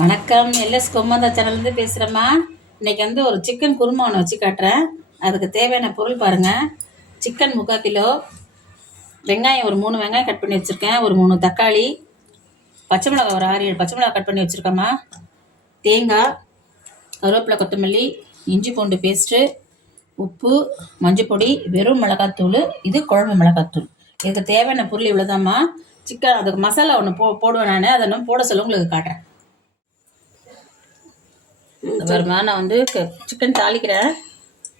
வணக்கம். எல்எஸ் கொம்மந்தா சேனல்லேருந்து பேசுகிறேம்மா இன்னைக்கு வந்து ஒரு சிக்கன் குருமா ஒன்று வச்சு காட்டுறேன். அதுக்கு தேவையான பொருள் பாருங்கள் சிக்கன் முக்கால் கிலோ. வெங்காயம் ஒரு மூணு வெங்காயம் கட் பண்ணி வச்சுருக்கேன். ஒரு மூணு தக்காளி. பச்சை மிளகா ஒரு ஆறு ஏழு பச்சை மிளகா கட் பண்ணி வச்சுருக்கேம்மா. தேங்காய் கருவேப்பிலை கொத்தமல்லி இஞ்சி பூண்டு பேஸ்ட்டு உப்பு மஞ்சப்பொடி வெறும் மிளகாத்தூள். இது குழம்பு மிளகாத்தூள். இதுக்கு தேவையான பொருள் இவ்வளோதாம்மா சிக்கன் அதுக்கு மசாலா ஒன்று போ போடுவேன் நான். அதை இன்னும் போட சொல்ல உங்களுக்கு காட்டுறேன். பாருமா நான் வந்து சிக்கன் தாளிக்கிறேன்.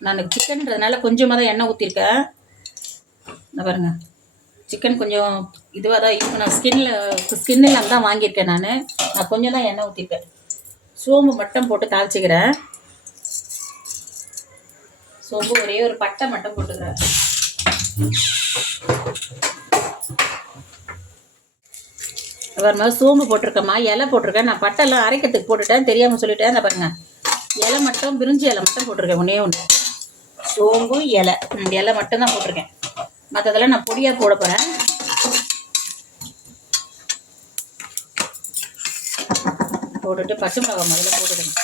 நான் சிக்கன்றதுனால கொஞ்சமாக தான் எண்ணெய் ஊற்றிருக்கேன் இந்த பாருங்க சிக்கன் கொஞ்சம் இதுவாக தான் இப்போ நான் ஸ்கின்னில் ஸ்கின் இல்லாமல் தான் வாங்கியிருக்கேன் நான். நான் கொஞ்சம் தான் எண்ணெய் ஊற்றிருக்கேன் சோம்பு மட்டும் போட்டு தாளிச்சிக்கிறேன். சோம்பு ஒரே ஒரு பட்டை மட்டும் போட்டுக்கிறேன். அப்புறமா சோம்பு போட்டிருக்கேம்மா இலை போட்டிருக்கேன். நான் பட்டெல்லாம் அரைக்கிறதுக்கு போட்டுட்டேன். தெரியாமல் சொல்லிட்டேன். அந்த பாருங்க இலை மட்டும் பிரிஞ்சு இலை மட்டும் போட்டிருக்கேன் ஒன்றே ஒன்று சோம்பு இலை. ரெண்டு இலை மட்டும் தான் போட்டிருக்கேன். மற்றதெல்லாம் நான் பொடியாக போட போகிறேன் போட்டுட்டு பச்சை மிளகாய் முதல்ல போட்டுடுங்க.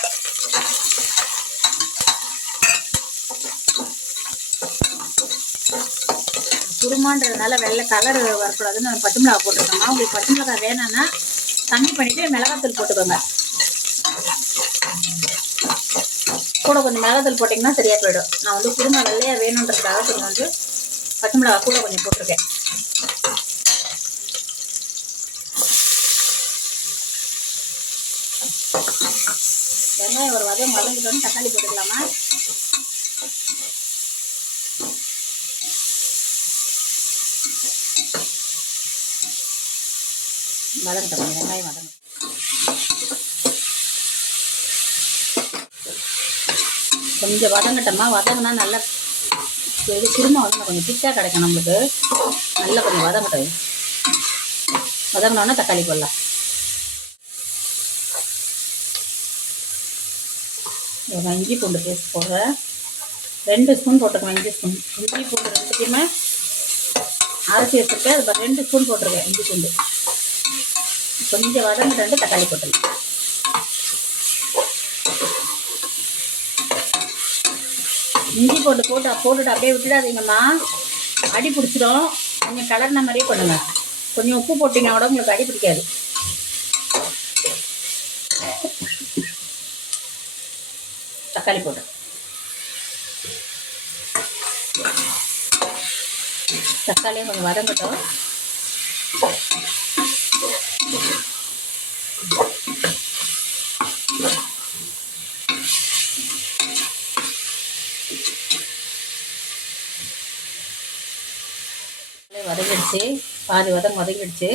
குருமான்றதுனால வெள்ளை கலர் வரக்கூடாதுன்னு நான் பச்சை மிளகாய் போட்டிருக்கேம்மா உங்களுக்கு பச்சை மிளகாய் வேணாம்னா தண்ணி பண்ணிவிட்டு மிளகாத்தூள் போட்டுக்கோங்க. கூட கொஞ்சம் மிளகாத்தூள் போட்டிங்கன்னா சரியாக போயிடும். நான் வந்து குருமா வெள்ளையாக வேணுன்றதுக்காக கொஞ்சம் வந்து பச்சை மிளகா கூட கொஞ்சம் போட்டிருக்கேன். வெங்காயம் ஒரு வதம் வதங்கிட்டு தக்காளி போட்டுக்கலாமா? வதங்கிட்டோம் வெங்காயம் வதங்க கொஞ்சம் வதங்கட்டம்மா வதங்கினா நல்லா இது குருமா வந்து கொஞ்சம் திக்காக கிடைக்கும் நம்மளுக்கு. நல்லா கொஞ்சம் வதங்கட்டும். வதங்கினோன்னா தக்காளி போடலாம். ஒரு இஞ்சி பூண்டு பேஸ்ட் போடுறேன். ரெண்டு ஸ்பூன் போட்டுக்குவேன் இஞ்சி ஸ்பூன். இஞ்சி பூண்டு ரெண்டுத்தையுமே அரைச்சி வச்சுருக்கேன். அது ரெண்டு ஸ்பூன் போட்டிருக்கேன் இஞ்சி பூண்டு. கொஞ்சம் வதங்கிட்டு தக்காளி போட்டுருக்கேன் இஞ்சி போட்டு போட்டு போட்டுட்டு அப்படியே விட்டுடாதீங்கம்மா. அடி பிடிச்சிரும். கொஞ்சம் கலர்ன மாதிரியே பண்ணுங்க கொஞ்சம் உப்பு போட்டிங்கன்னா கூட உங்களுக்கு அடி பிடிக்காது. தக்காளி போட்டு தக்காளியும் கொஞ்சம் வதங்கட்டும். வதங்கிடுச்சு பாதி வதம் வதங்கிடுச்சு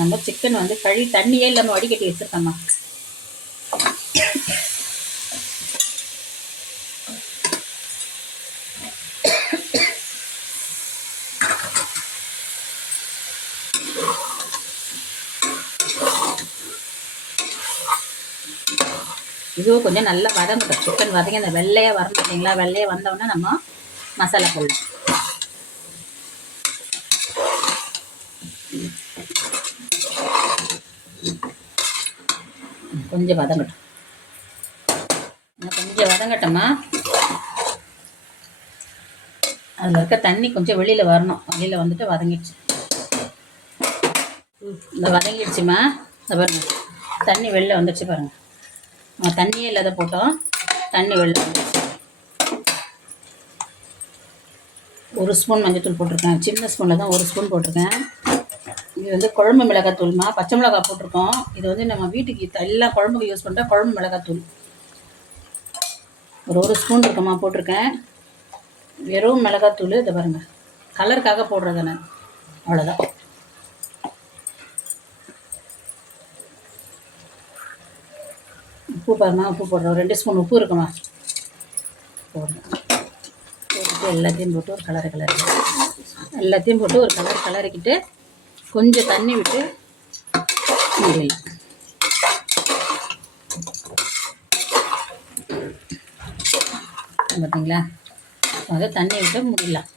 நம்ம சிக்கன் வந்து கழுவி தண்ணியே இல்லாமல் வடிகட்டி வச்சுருக்கோம்மா. இதுவும் கொஞ்சம் நல்லா வதங்கட்டும். சிக்கன் வதங்கி அந்த வெள்ளையாக வரணும் இல்லைங்களா? வெள்ளையாக வந்தோடனே நம்ம மசாலா போடலாம். கொஞ்சம் வதங்கட்டும். கொஞ்சம் வதங்கட்டம்மா. அதில் இருக்க தண்ணி கொஞ்சம் வெளியில் வரணும். வெளியில் வந்துட்டு வதங்கிடுச்சு. இந்த வதங்கிடுச்சுமா? இந்த பாருங்க. தண்ணி வெளில வந்துடுச்சு பாருங்கள் நம்ம தண்ணியே இல்லாத போட்டோம். தண்ணி வெளில வந்துடுச்சு. ஒரு ஸ்பூன் மஞ்சள் தூள் போட்டிருக்கேன். சின்ன ஸ்பூனில் தான் ஒரு ஸ்பூன் போட்டிருக்கேன். இது வந்து குழம்பு மிளகாத்தூள்மா பச்சை மிளகா போட்டிருக்கோம். இது வந்து நம்ம வீட்டுக்கு எல்லா குழம்புக்கு யூஸ் பண்ணுற குழம்பு மிளகாத்தூள். ஒரு ஒரு ஸ்பூன் இருக்கம்மா போட்டிருக்கேன். வெறும் மிளகாத்தூள் இதை பாருங்கள் கலருக்காக போடுறது நான். அவ்வளோதான் உப்பு பாருமா உப்பு போடுறோம். ரெண்டு ஸ்பூன் உப்பு இருக்குமா? போடுறேன் போட்டுட்டு எல்லாத்தையும் போட்டு ஒரு கலர் கலர் எல்லாத்தையும் போட்டு ஒரு கலர் கலரிக்கிட்டு கொஞ்சம் தண்ணி விட்டு முடியலாம் பார்த்தீங்களா அதை தண்ணி விட்டு முடியலாம்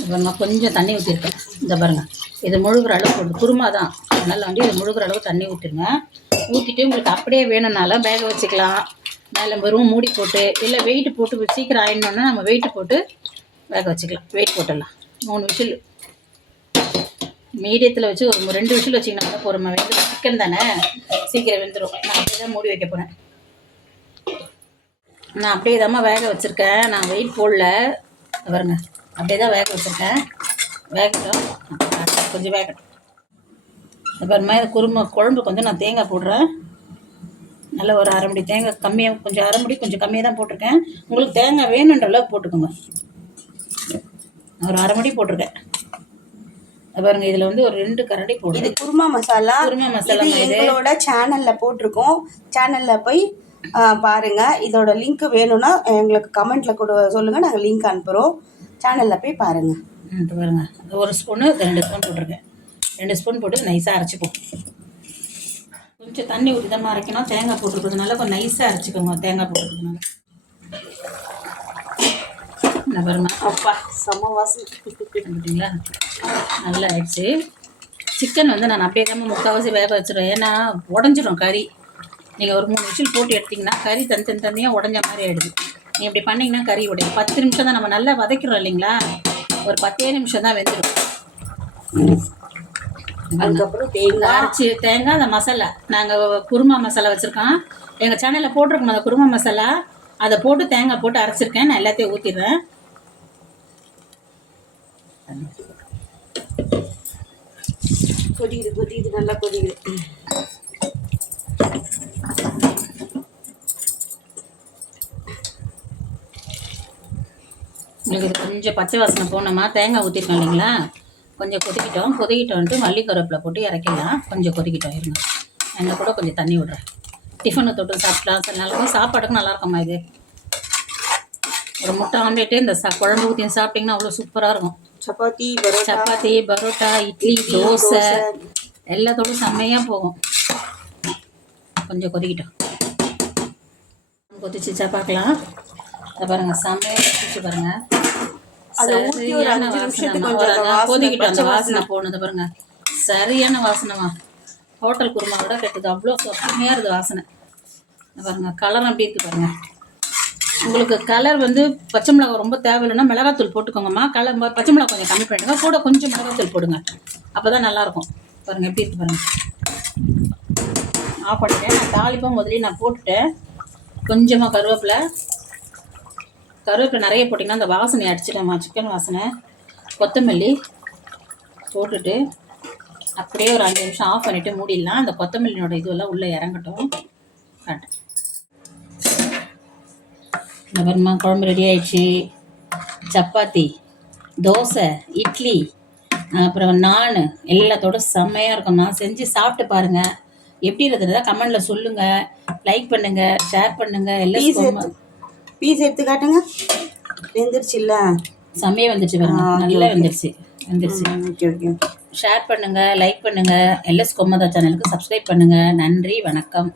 இப்போ நான் கொஞ்சம் தண்ணி ஊற்றிருக்கேன் இந்த பாருங்கள் இது முழுகிற அளவு குருமா தான். அதனால் வந்து இது முழுகிற அளவு தண்ணி ஊற்றிருங்க ஊற்றிட்டு உங்களுக்கு அப்படியே வேணும்னாலும் வேக வச்சுக்கலாம். மேலே வெறும் மூடி போட்டு இல்லை வெயிட் போட்டு சீக்கிரம் ஆயிடணுன்னா நம்ம வெயிட் போட்டு வேக வச்சுக்கலாம். வெயிட் போட்டுடலாம். மூணு விசில். மீடியத்தில் வச்சு ஒரு ரெண்டு விசில் வச்சிங்கன்னா கூட போகிறோமா வெந்து சிக்கன் தானே? சீக்கிரம் வெந்துடும் நான் அப்படியே தான் மூடி வைக்க போகிறேன் நான் அப்படியே தாம்மா வேக வச்சுருக்கேன். நான் வெயிட் போடல. பாருங்க. அப்படியே தான் வேக வச்சுருக்கேன். வேகட்டும். கொஞ்சம் வேகட்டும். அப்புறமா இது குழம்பு கொஞ்சம் நான் தேங்காய் போடுறேன். நல்ல ஒரு அரை மணி தேங்காய் கம்மியாக கொஞ்சம் அரை மணி கொஞ்சம் கம்மியாக தான் போட்டிருக்கேன். உங்களுக்கு தேங்காய் வேணுன்ற அளவுக்கு போட்டுக்கோங்க. ஒரு அரை முடி போட்டிருக்கேன். பாருங்க இதில் வந்து ஒரு ரெண்டு கரண்டி இது போடுறேன் குருமா மசாலா. குருமா மசாலா இது. எங்களோட சேனல்ல போட்டிருக்கோம். சேனல்ல போய் பாருங்க. இதோட லிங்க் வேணும்னா எங்களுக்கு கமெண்ட்ல கூட சொல்லுங்க. நாங்க லிங்க் அனுப்புறோம். சேனல்ல போய் பாருங்க. பாருங்க. ஒரு ஸ்பூனு ரெண்டு ஸ்பூன் போட்டிருக்கேன். ரெண்டு ஸ்பூன் போட்டு நைஸாக அரைச்சிப்போம். கொஞ்சம் தண்ணி ஊற்றி தான் அரைக்கணும். தேங்காய் போட்டுருக்கிறதுனால கொஞ்சம் நைஸாக அரைச்சிக்கோங்க. தேங்காய் போட்டுருக்கிறதுனால. என்ன பாருமா அப்பா செம வாசனை. பார்த்தீங்களா நல்லா ஆயிடுச்சு. சிக்கன் வந்து நான் அப்படியே தான் முக்கால்வாசி வேக வச்சிடுவேன் ஏன்னா உடஞ்சிரும் கறி. நீங்கள் ஒரு மூணு விசில் போட்டு எடுத்தீங்கன்னா கறி தனி தனி தனியாக உடஞ்ச மாதிரி ஆயிடுது. நீங்கள் இப்படி பண்ணிங்கன்னா கறி உடையும். பத்து நிமிஷம் தான் நம்ம நல்லா வதக்கிறோம் இல்லைங்களா? ஒரு பத்தே நிமிஷம் தான் வெந்துடும். அதுக்கப்புறம் தேங்காய். அரைச்சி தேங்காய் அந்த மசாலா. நாங்கள் குருமா மசாலா வச்சுருக்கோம். எங்கள் சேனலில் போட்டிருக்கோம் அந்த குருமா மசாலா. அதை போட்டு தேங்காய் போட்டு அரைச்சிருக்கேன். நான் எல்லாத்தையும் ஊற்றிடுறேன் கொதிக்குது கொதிக்குது நல்லா கொதிக்குது. உங்களுக்கு இது கொஞ்சம் பச்சை வாசனை போனோமா தேங்காய் ஊற்றிருக்கோம் இல்லைங்களா? கொஞ்சம் கொதிக்கிட்டோம். கொதிக்கிட்டோன்ட்டு மல்லி கருவேப்பில் போட்டு இறக்கிடலாம். கொஞ்சம் கொதிக்கிட்டோம் இருங்க. எண்ணெய் கூட கொஞ்சம் தண்ணி விடுறேன். டிஃபனை தொட்டு சாப்பிடலாம். சரி நாளுக்கும் சாப்பாடுக்கும் நல்லா இருக்குமா இது. ஒரு முட்டை ஆம்லேட்டே இந்த சா குழம்பு ஊற்றி சாப்பிட்டிங்கன்னா அவ்வளோ சூப்பராக இருக்கும். சப்பாத்தி பரோட்டா சப்பாத்தி பரோட்டா இட்லி தோசை. எல்லாத்தோடும் செம்மையாக போகும். கொஞ்சம் கொதிக்கிட்டோம். கொதிச்சுச்சா பார்க்கலாம். இதை பாருங்க செம்மையாக கொதிச்சு பாருங்க. அதை ஊத்தி ஒரு சரியான வாசனை, கொதிக்கிட்டோம் அந்த வாசனை. போனது பாருங்க சரியான வாசனைமா ஹோட்டல் குருமா விட கெட்டது. அவ்வளோ சொத்தமையாக இருக்குது வாசனை. பாருங்க கலர் அப்படி இருக்கு பாருங்க. உங்களுக்கு கலர் வந்து பச்சை மிளகாய் ரொம்ப தேவையில்லைன்னா மிளகாத்தூள் போட்டுக்கோங்கம்மா. கலர் பச்சை மிளகாய் கொஞ்சம் கம்மி பண்ணிடுங்க. கூட கொஞ்சம் மிளகாத்தூள் போடுங்க. அப்போ தான் நல்லாயிருக்கும். பாருங்க எப்படி இருக்கு பாருங்கள் ஆஃப் பண்ணிட்டேன். நான் தாளிப்பாக முதலே நான் போட்டுட்டேன். கொஞ்சமாக கருவேப்பிலை. கருவேப்பிலை நிறைய போட்டிங்கன்னா அந்த வாசனை அடிச்சிட்டேம்மா சிக்கன் வாசனை. கொத்தமல்லி போட்டுட்டு அப்படியே ஒரு அஞ்சு நிமிஷம் ஆஃப் பண்ணிவிட்டு மூடிடலாம். அந்த கொத்தமல்லியோட இதுவெல்லாம் உள்ளே இறங்கட்டும். காட்டேன் பாருமா குழம்பு ரெடி ஆயிடுச்சு. சப்பாத்தி தோசை இட்லி அப்புறம் நான் எல்லாத்தோட செம்மையாக இருக்கும்மா செஞ்சு சாப்பிட்டு பாருங்கள் எப்படி இருந்ததா? கமெண்டில் சொல்லுங்கள் லைக் பண்ணுங்கள் ஷேர் பண்ணுங்கள் எல்லாம் பீஸ் எடுத்து காட்டுங்க. வெந்துருச்சு இல்ல? செம்மையாக வந்துருச்சு பாருங்க. நல்லா வந்துருச்சு. வந்துருச்சு. ஓகே ஓகே ஷேர் பண்ணுங்கள் லைக் பண்ணுங்கள் எல்எஸ் கொம்மதா சேனலுக்கு சப்ஸ்கிரைப் பண்ணுங்கள் நன்றி வணக்கம்.